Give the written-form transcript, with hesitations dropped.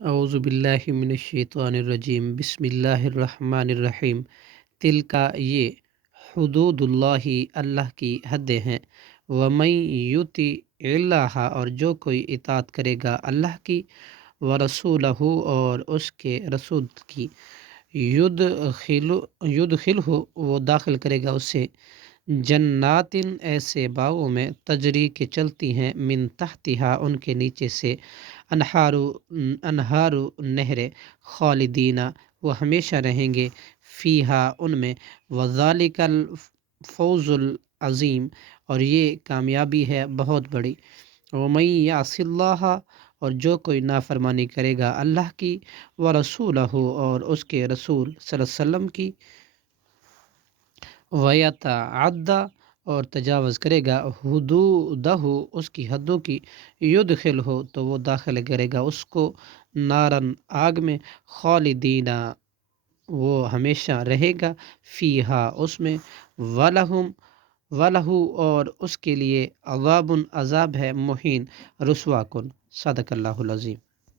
اعوذ باللہ من الشیطان الرجیم، بسم اللہ الرحمن الرحیم۔ تل کا یہ حدود اللہ، اللہ کی حدیں ہیں۔ وَمَن یُطِعِ اللہ، اور جو کوئی اطاعت کرے گا اللہ کی، ورسولہ، اور اس کے رسول کی، یدخلہ، وہ داخل کرے گا اسے، جنات، ایسے باغوں میں، تجری کے چلتی ہیں، من تحتہا، ان کے نیچے سے، انہار نہریں، خالدین، وہ ہمیشہ رہیں گے، فیہا، ان میں، وذالک الفوز العظیم، اور یہ کامیابی ہے بہت بڑی۔ ومن یعص اللہ، اور جو کوئی نافرمانی کرے گا اللہ کی، ورسولہ، اور اس کے رسول صلی اللہ علیہ وسلم کی، وَيَتَعَدَّ، اور تجاوز کرے گا، حدودہ، اس کی حدوں کی، یدخلہ، تو وہ داخل کرے گا اس کو، نارن، آگ میں، خالدین، وہ ہمیشہ رہے گا، فیہا، اس میں، وَلَہُ، اور اس کے لیے، عذاب، عذاب ہے، مہین، رسوا کن۔ صدق اللہ العظیم۔